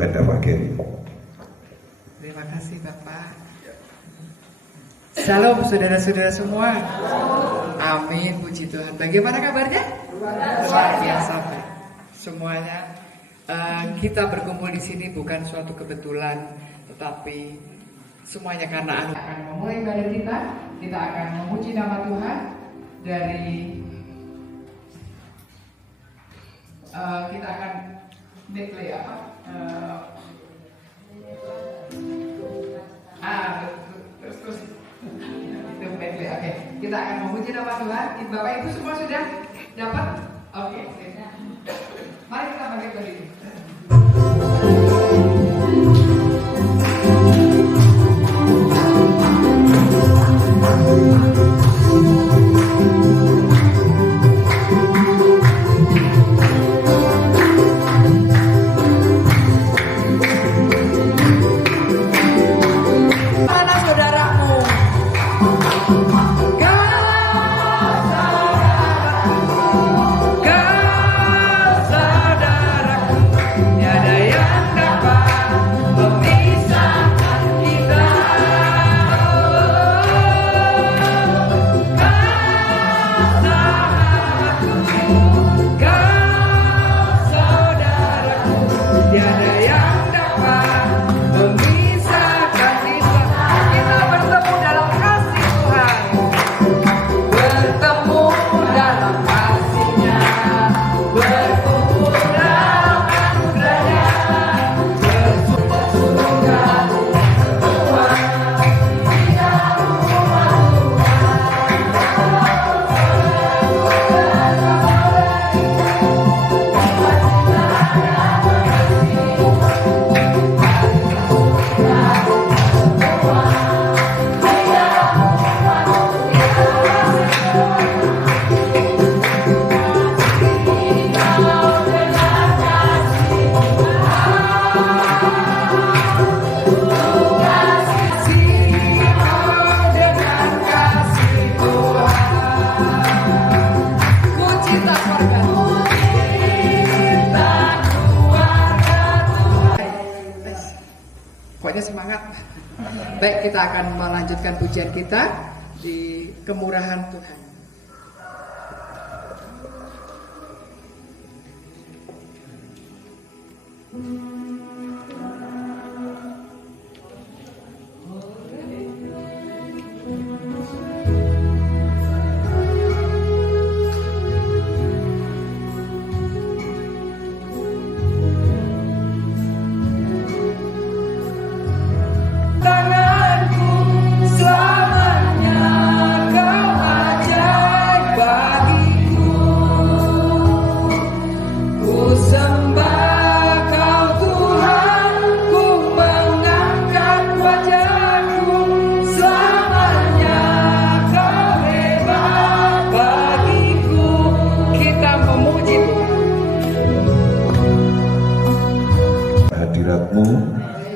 ibadah pagi ini. Terima kasih Bapak. Salam saudara-saudara semua. Amin, puji Tuhan. Bagaimana kabarnya? Luar biasa Pak. Semuanya kita berkumpul di sini bukan suatu kebetulan, tetapi semuanya karena anugerah. Akan memulai ibadah kita akan memuji nama Tuhan dari kita akan declare apa? Terus itu medley. Oke, kita akan memuji nama Tuhan. Bapak Ibu semua sudah dapat? Oke. Mari kita pakai berdiri. Pokoknya semangat. Baik, kita akan melanjutkan pujian kita di kemurahan Tuhan.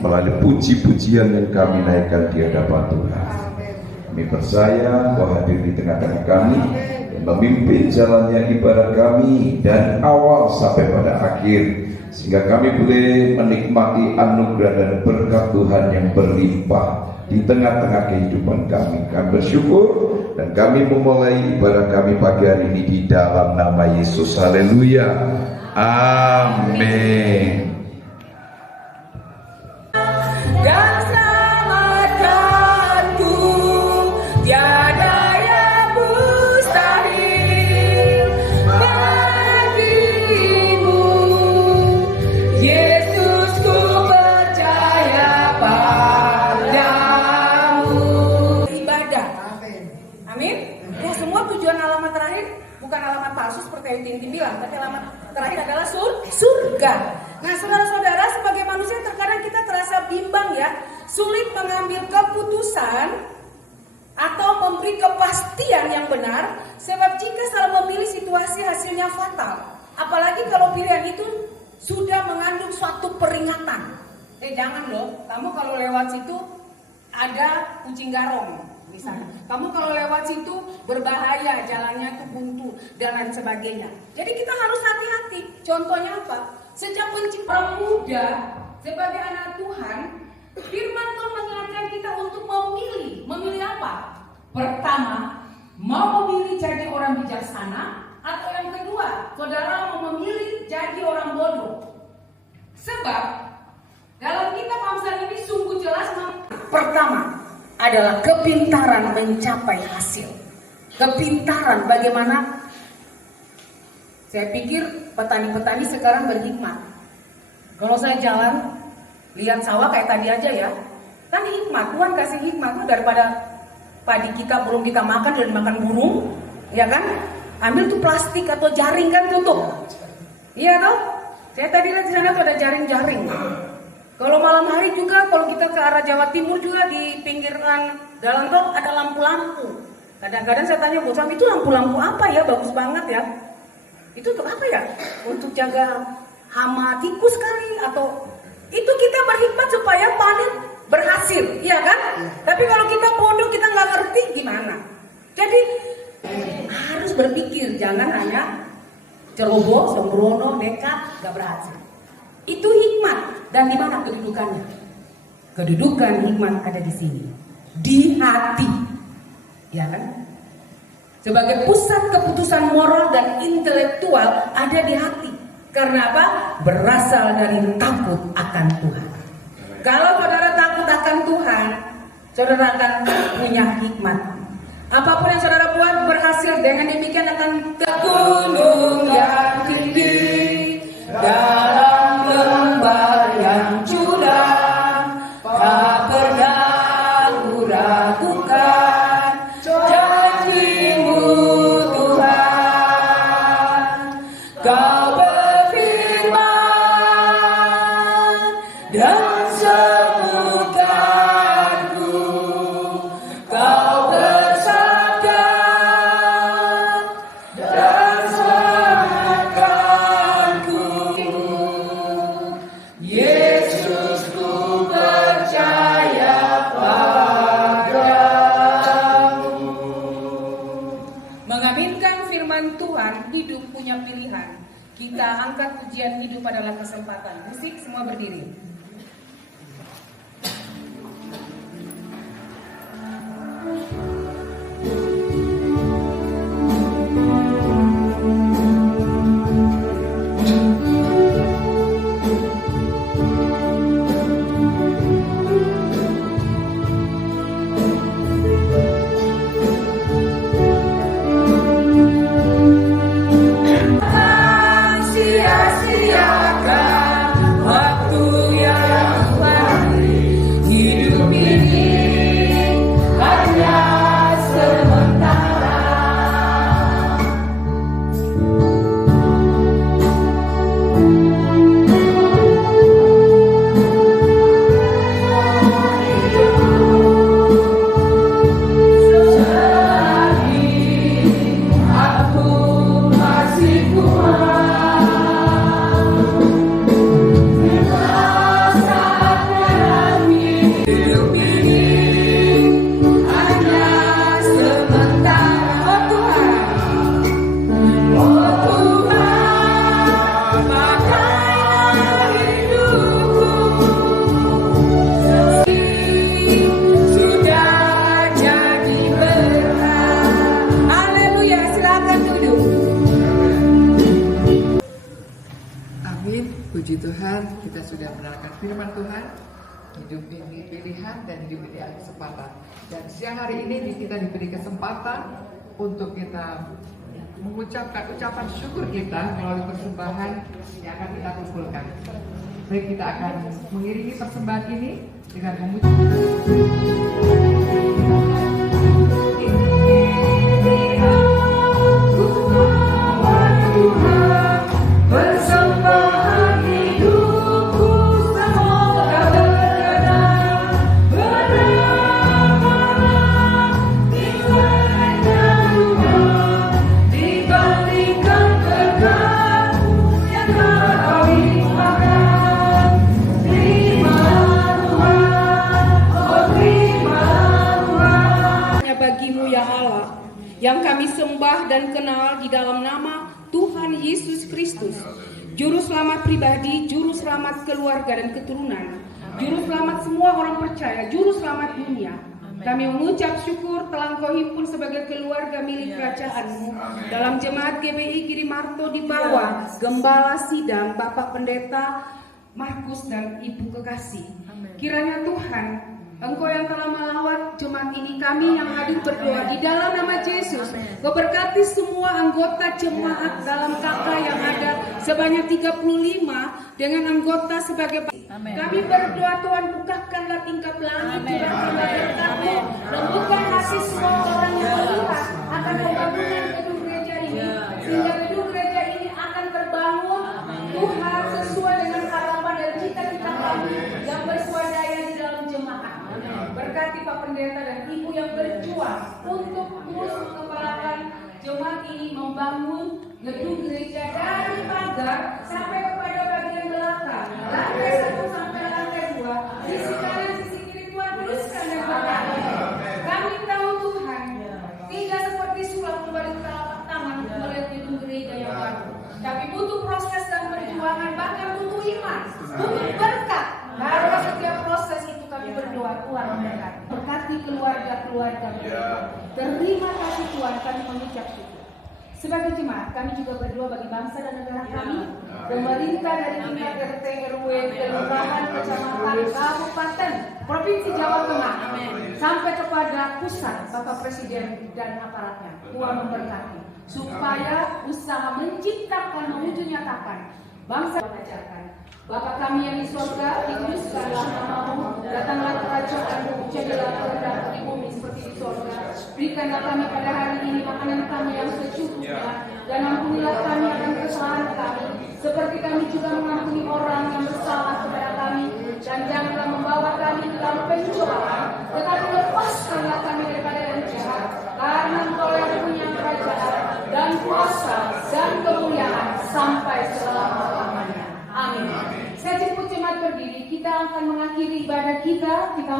Melalui puji-pujian yang kami naikkan di hadapan Tuhan, kami percaya bahwa hadir di tengah-tengah kami dan memimpin jalannya ibadah kami dan awal sampai pada akhir, sehingga kami boleh menikmati anugerah dan berkat Tuhan yang berlimpah di tengah-tengah kehidupan kami. Kami bersyukur dan kami memulai ibadah kami pagi hari ini di dalam nama Yesus. Haleluya. Amin. Tapi alamat terakhir adalah surga. Nah, saudara-saudara, sebagai manusia terkadang kita terasa bimbang ya, sulit mengambil keputusan atau memberi kepastian yang benar, sebab jika salah memilih situasi hasilnya fatal. Apalagi kalau pilihan itu sudah mengandung suatu peringatan. Jangan loh, kamu kalau lewat situ ada kucing garong misalnya. Kamu kalau lewat situ berbahaya, jalannya tuh buntu dan lain sebagainya. Jadi kita harus hati-hati. Contohnya apa? Sejak penciptaan muda sebagai anak Tuhan, firman Tuhan mengingatkan kita untuk memilih. Memilih apa? Pertama, mau memilih jadi orang bijaksana, atau yang kedua, saudara mau memilih jadi orang bodoh. Sebab dalam kitab Amsal ini sungguh jelas. Pertama adalah kepintaran mencapai hasil. Kepintaran bagaimana? Saya pikir petani-petani sekarang berhikmat. Kalau saya jalan lihat sawah kayak tadi aja ya, kan hikmat. Tuhan kasih hikmat daripada padi kita belum kita makan dan makan burung, ya kan? Ambil tuh plastik atau jaring kan tutup. Iya toh? Saya tadi lihat di sana tuh ada jaring-jaring. Kalau malam hari juga, kalau kita ke arah Jawa Timur juga di pinggiran dalam tol ada lampu-lampu. Kadang-kadang saya tanya bos, itu lampu-lampu apa ya? Bagus banget ya. Itu untuk apa ya? Untuk jaga hama tikus kali, atau itu kita berhikmat supaya panen berhasil, iya kan? Tapi kalau kita bodoh, kita nggak ngerti gimana. Jadi harus berpikir, jangan hanya ceroboh, sembrono, nekat, nggak berhasil. Itu hikmat. Dan di mana kedudukannya? Kedudukan hikmat ada di sini, di hati, ya kan? Sebagai pusat keputusan moral dan intelektual ada di hati. Karena apa? Berasal dari takut akan Tuhan. Kalau saudara takut akan Tuhan, saudara akan punya hikmat. Apapun yang saudara buat berhasil. Dengan demikian akan ke gunung yang tinggi, dalam lembah yang curam, tak pernah kuragukan janji-Mu Tuhan. Kau berfirman dan sembuhkanku, Kau bersabda dan selamatkanku. Yesus, ku percaya padamu. Mengaminkan firman Tuhan, hidup punya pilihan. Kita angkat pujian hidup adalah kesempatan. Musik semua berdiri. Sia-siakan waktu yang baik. Hidup ini hanya sementara. Selagi aku masih kuat, hidup ini hanya sementara. Oh Tuhan, pakailah hidupku. Sudah jadi berkah. Haleluya, silakan duduk. Amin, puji Tuhan, kita sudah mendengarkan firman Tuhan. Hidup ini pilihan dan hidup ini adalah kesempatan. Dan siang hari ini kita diberi kesempatan untuk kita mengucapkan ucapan syukur kita melalui persembahan yang akan kita kumpulkan. Baik, kita akan mengiringi persembahan ini dengan memuji. Persembahan hidupku semoga berkenan, benar-benar nilainya Tuhan dibandingkan berkatmu yang kau limpahkan. Terima Tuhan, oh terima Tuhan. Hanya bagimu ya Allah, yang kami sembah dan kenal di dalam nama Tuhan Yesus Kristus, Juru selamat pribadi, juru selamat keluarga dan keturunan, juru selamat semua orang percaya, juru selamat dunia. Kami mengucap syukur telah Engkau himpun sebagai keluarga milik kerajaan-Mu dalam jemaat GBI Girimarto di bawah Gembala Sidang Bapak Pendeta Markus dan Ibu Kekasih. Kiranya Tuhan, Engkau yang telah melawat jemaat ini, kami yang hadir berdoa di dalam nama Yesus. Kau berkati semua anggota jemaat dalam KK yang ada sebanyak 35 dengan anggota sebagai Kami berdoa Tuhan, bukakanlah tingkap langit, curahkanlah berkat-Mu, lembutkan hati semua orang yang melihat akan pembangunan gedung gereja ini, sehingga gedung gereja ini akan terbangun Tuhan sesuai dengan harapan dan cita-cita kami yang bersuadaya di dalam jemaat. Berkati Pak Pendeta dan Ibu yang berjuang untuk terus mengepalakan jemaat ini membangun gedung gereja dari pagar sampai kepada bagian belakang, lantai 1 sampai lantai 2, sisi kanan sisi kiri. Tuhan teruskan dan berkati. Kami tahu Tuhan tidak seperti sulap membalik telapak tangan melihat gedung gereja yang baru, tapi butuh proses dan perjuangan, bahkan butuh iman, butuh berkat. Karena setiap proses itu kami berdoa Tuhan memberkati. Berkati keluarga-keluarga. Terima kasih Tuhan, kami mengucap syukur. Sebagai jemaat, kami juga berdoa bagi bangsa dan negara kami, pemerintah dari tingkat RT, RW, kelurahan, kecamatan, kabupaten, provinsi Jawa Tengah, sampai kepada pusat, Bapak Presiden dan aparatnya. Tuhan memberkati, supaya usaha menciptakan, mewujud nyatakan bangsa mengajarkan. Bapak kami yang di surga, dikuduskanlah nama-Mu, datanglah kerajaan-Mu, jadilah kehendak-Mu di bumi seperti di surga. Berikanlah kami pada hari ini makanan kami yang secukupnya, dan ampunilah kami akan kesalahan kami, seperti kami juga mengampuni orang yang bersalah kepada kami, dan janganlah membawa kami dalam pencobaan, tetapi lepaskanlah kami daripada yang jahat, karena Engkau yang punya kerajaan dan kuasa dan kemuliaan sampai selama-lamanya. Amin. Saya jemput jemaat berdiri, kita akan mengakhiri ibadah kita. Kita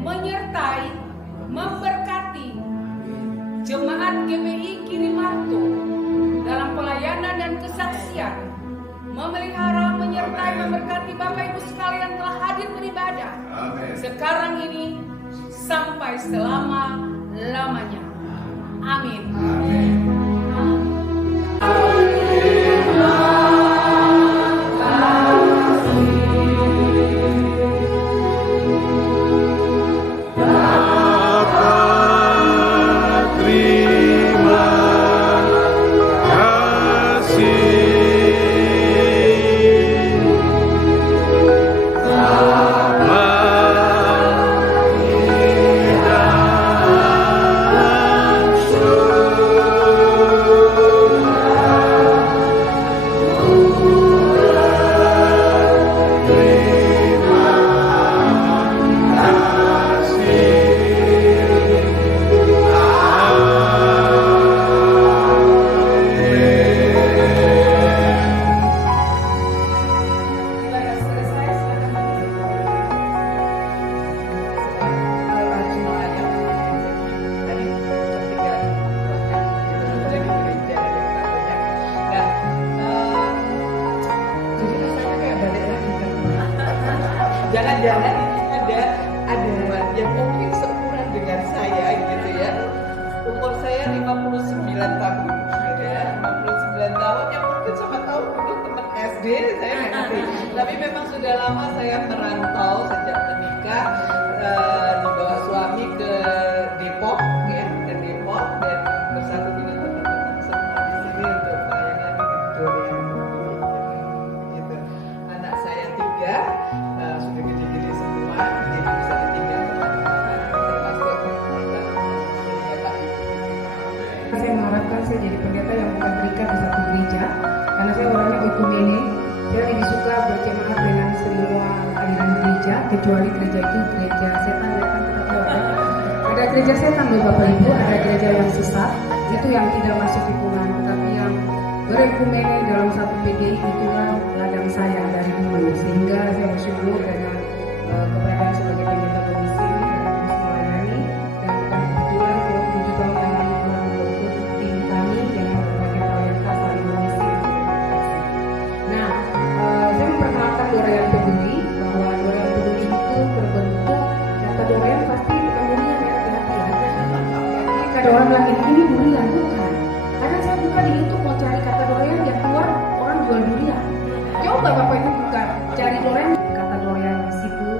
menyertai, memberkati jemaat GBI Girimarto dalam pelayanan dan kesaksian, memelihara, menyertai, memberkati Bapak Ibu sekalian telah hadir beribadah sekarang ini sampai selama-lamanya. Amin. Jangan-jangan ada yang mungkin seumuran dengan saya gitu ya. Umur saya 59 tahun gitu ya. 59 tahun yang mungkin sama tahun dulu teman SD saya memang sudah lama saya merantau sejak menikah, dibawa suami ke Depok, ya, ke Depok dan bersatu dengan teman-teman semua di sini untuk pelayanan Victoria. Gitu. Anak saya 3 sudah gede-gede semua, jadi bisa ditinggal kemana-mana, termasuk bapak ibu. Saya mengharapkan saya jadi pendeta yang bukan terikat di satu gereja, karena saya orangnya oikumene. Saya lebih suka berjemaat dengan semua aliran gereja, kecuali gereja itu gereja setan, ya kan kita tahu ya. Ada gereja setan loh Bapak Ibu, ada gereja yang sesat, itu yang tidak masuk hitungan, tetapi yang berekumene dalam satu PGI itulah ladang saya dari dulu, sehingga saya bersyukur dengan keberadaan sebagai pendeta domisili dan terus melayani, dan bukan kebetulan kalau 7 tahun yang lalu Tuhan membentuk tim kami dengan berbagai talenta saling mengisi. Nah, saya memperkenalkan Dorean Peduli, bahwa Dorean Peduli itu terbentuk, kata Dorean pasti bukan durian ya, hati-hati ya. Jadi kada orang bilang ini durian, bukan. Kadang saya buka di YouTube mau cari kata Dorean, yang keluar orang jual durian. Coba Bapak Ibu buka, cari Dorean, kata Dorean di situ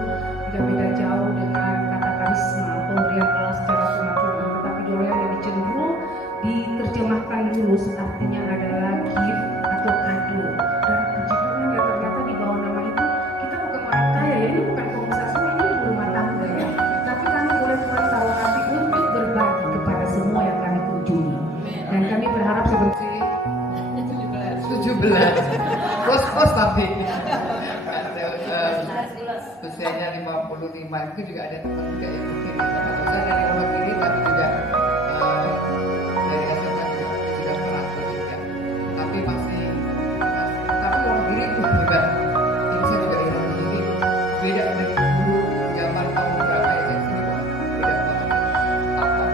tidak beda jauh dengan kata karisma, pemberian Allah secara pengakuan, tetapi Dorean yang cenderung diterjemahkan dulu artinya adalah gift atau kado. Dan puji Tuhan ya, ternyata di bawah nama itu kita bukan orang kaya ya, ini bukan pengusaha, ini ibu rumah tangga ya, tapi kami boleh Tuhan tahu hati untuk berbagi kepada semua yang kami kunjungi, dan kami berharap seperti 17 bos tapi usianya 55 itu juga ada teman juga yang mungkin atau saya dari orang kiri tapi juga dari SMA juga sudah merantau juga, tapi masih tapi orang kiri itu hebat. Ini saya juga dari orang kiri beda dari dulu zaman tahun berapa ya, saya sini kok beda banget apa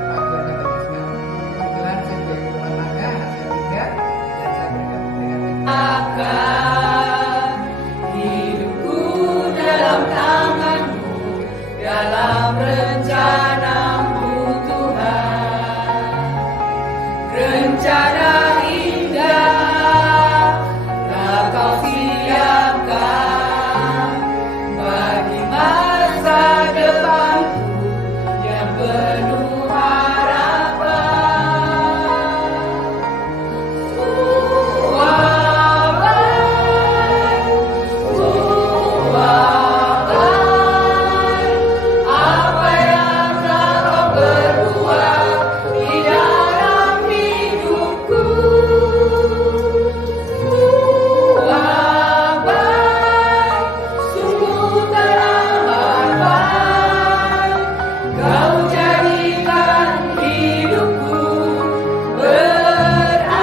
kemajuannya bagus sekali. Kebetulan saya juga ibu rumah tangga, anak saya 3 dan saya bergabung dengan Hidupku dalam tangan-Mu, dalam rencana-Mu Tuhan, rencana indah telah Kau siapkan bagi masa depanku yang penuh harapan. Apa yang telah Kau perbuat di dalam hidupku, sungguh teramat baik. Kau jadikan hidupku berarti.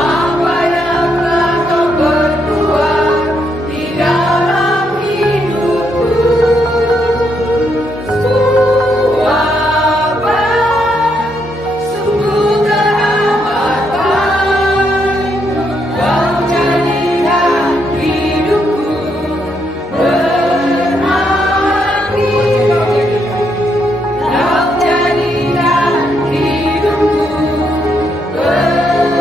Apa yang telah Kau perbuat di dalam hidupku, sungguh teramat baik. Kau jadikan hidupku berarti. Kau jadikan hidupku berarti.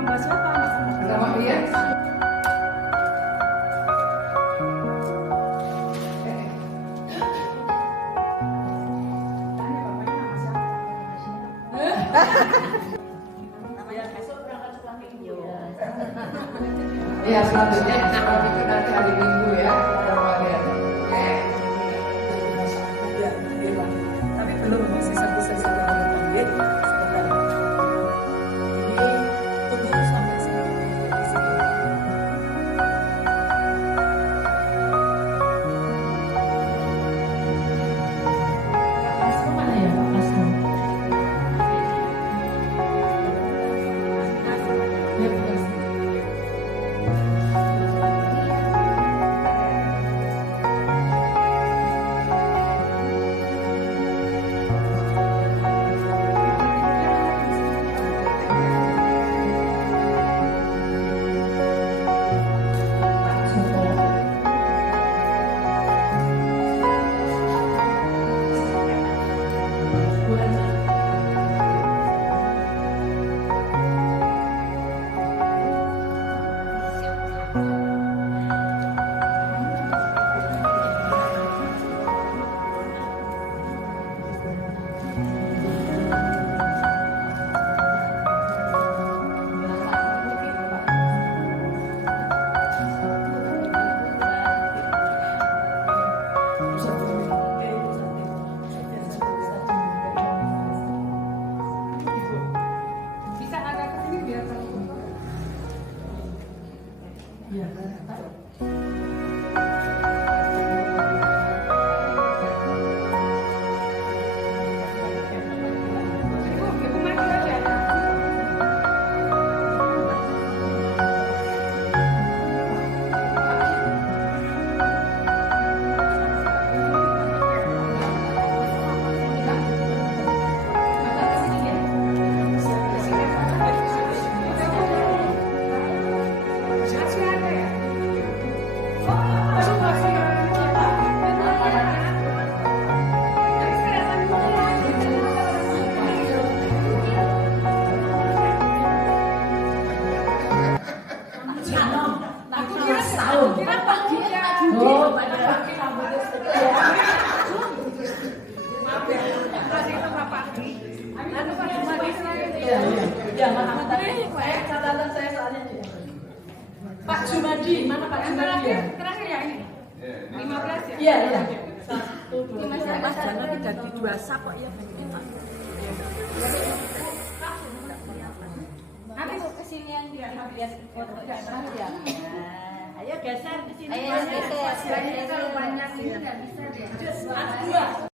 membahas apa? sama dia. Iya, selanjutnya setelah itu nanti hari Minggu ya, kalian. Oke. Tapi belum, masih satu sesi lagi. Ini tunggu sampai Jumadi, mana Pak Jumadi? Terakhir ya ini. 15 ya? Iya, iya. Mas Jana tidak di dua sak kok ya. Nanti kesini yang dia foto terakhir ya. Ayo geser di sini. Ayo geser. Banyak ini nggak bisa deh. Dua.